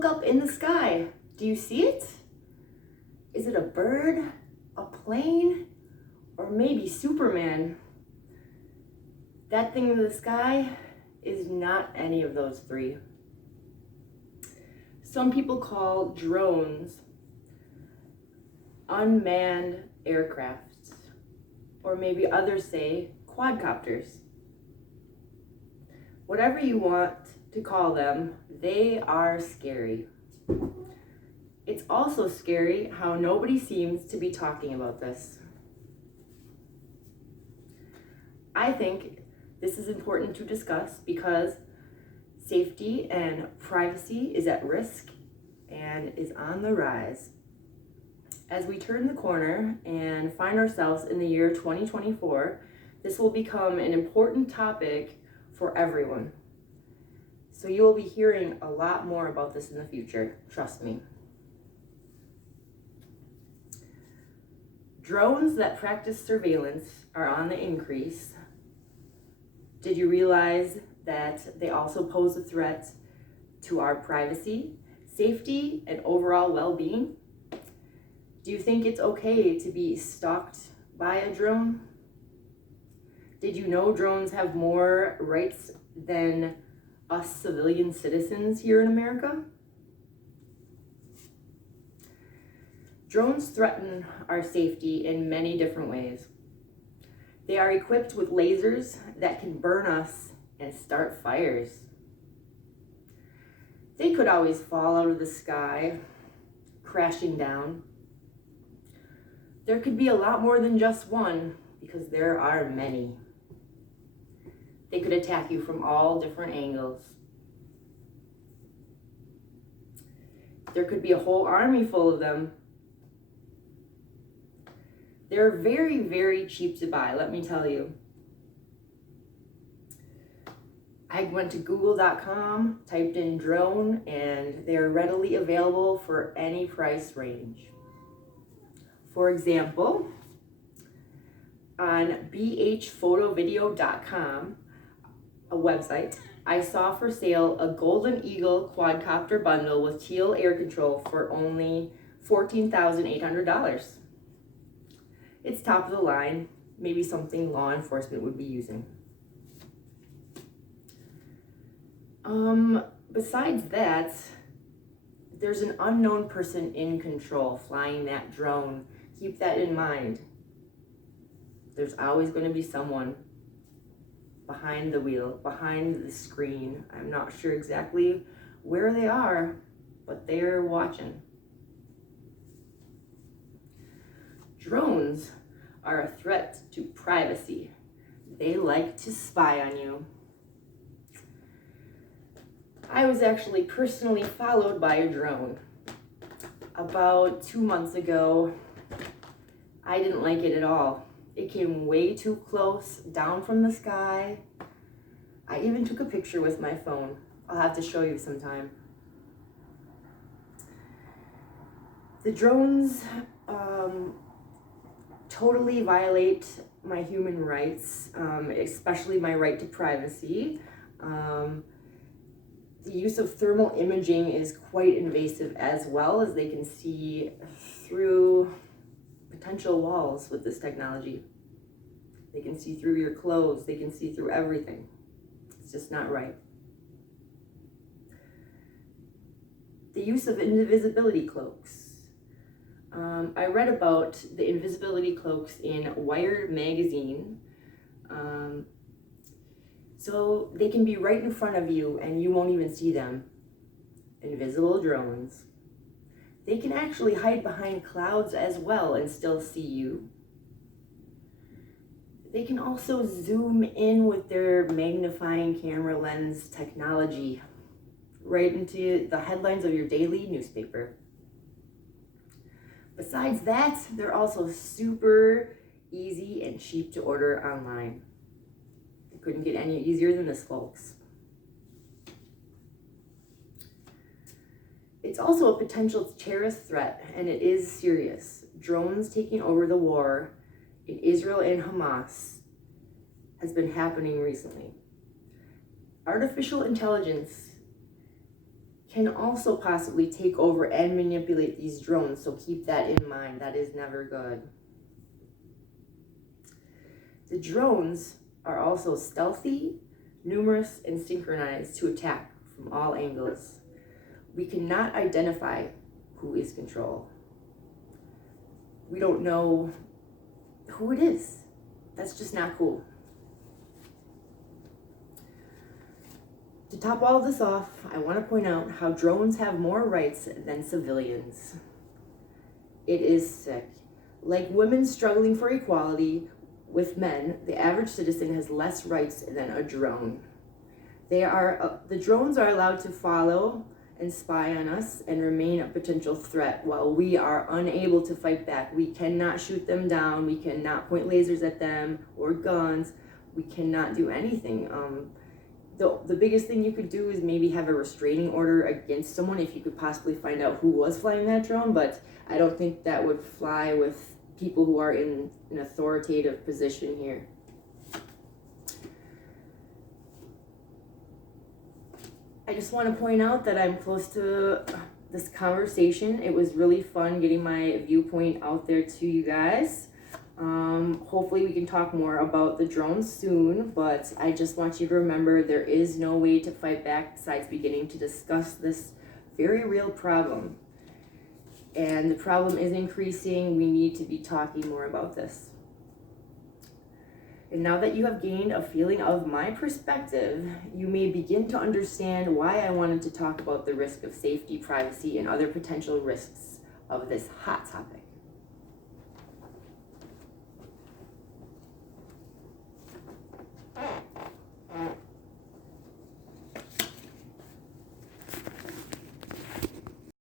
Look up in the sky. Do you see it? Is it a bird, a plane, or maybe Superman? That thing in the sky is not any of those three. Some people call drones unmanned aircraft, or maybe others say quadcopters. Whatever you want to call them, they are scary. It's also scary how nobody seems to be talking about this. I think this is important to discuss because safety and privacy is at risk and is on the rise. As we turn the corner and find ourselves in the year 2024, this will become an important topic for everyone. So you will be hearing a lot more about this in the future, trust me. Drones that practice surveillance are on the increase. Did you realize that they also pose a threat to our privacy, safety, and overall well-being? Do you think it's okay to be stalked by a drone? Did you know drones have more rights than us civilian citizens here in America? Drones threaten our safety in many different ways. They are equipped with lasers that can burn us and start fires. They could always fall out of the sky, crashing down. There could be a lot more than just one because there are many. They could attack you from all different angles. There could be a whole army full of them. They're very, very cheap to buy, let me tell you. I went to google.com, typed in drone, and they are readily available for any price range. For example, on bhphotovideo.com, a website, I saw for sale a Golden Eagle quadcopter bundle with teal air control for only $14,800. It's top of the line, maybe something law enforcement would be using. Besides that, there's an unknown person in control flying that drone. Keep that in mind. There's always going to be someone behind the wheel, behind the screen. I'm not sure exactly where they are, but they're watching. Drones are a threat to privacy. They like to spy on you. I was actually personally followed by a drone. About 2 months ago, I didn't like it at all. It came way too close, down from the sky. I even took a picture with my phone. I'll have to show you sometime. The drones totally violate my human rights, especially my right to privacy. The use of thermal imaging is quite invasive as well, as they can see through potential walls with this technology. They can see through your clothes, they can see through everything. It's just not right. The use of invisibility cloaks. I read about the invisibility cloaks in Wired magazine. So they can be right in front of you and you won't even see them. Invisible drones. They can actually hide behind clouds as well and still see you. They can also zoom in with their magnifying camera lens technology right into the headlines of your daily newspaper. Besides that, they're also super easy and cheap to order online. It couldn't get any easier than this, folks. It's also a potential terrorist threat, and it is serious. Drones taking over the war in Israel and Hamas has been happening recently. Artificial intelligence can also possibly take over and manipulate these drones, so keep that in mind. That is never good. The drones are also stealthy, numerous, and synchronized to attack from all angles. We cannot identify who is in control. We don't know who it is. That's just not cool. To top all of this off, I want to point out how drones have more rights than civilians. It is sick. Like women struggling for equality with men, the average citizen has less rights than a drone. The drones are allowed to follow and spy on us and remain a potential threat while we are unable to fight back. We cannot shoot them down. We cannot point lasers at them or guns. We cannot do anything. The biggest thing you could do is maybe have a restraining order against someone if you could possibly find out who was flying that drone, but I don't think that would fly with people who are in an authoritative position here. I just want to point out that I'm close to this conversation. It was really fun getting my viewpoint out there to you guys. Hopefully we can talk more about the drones soon, but I just want you to remember there is no way to fight back besides beginning to discuss this very real problem. And the problem is increasing. We need to be talking more about this. And now that you have gained a feeling of my perspective, you may begin to understand why I wanted to talk about the risk of safety, privacy, and other potential risks of this hot topic.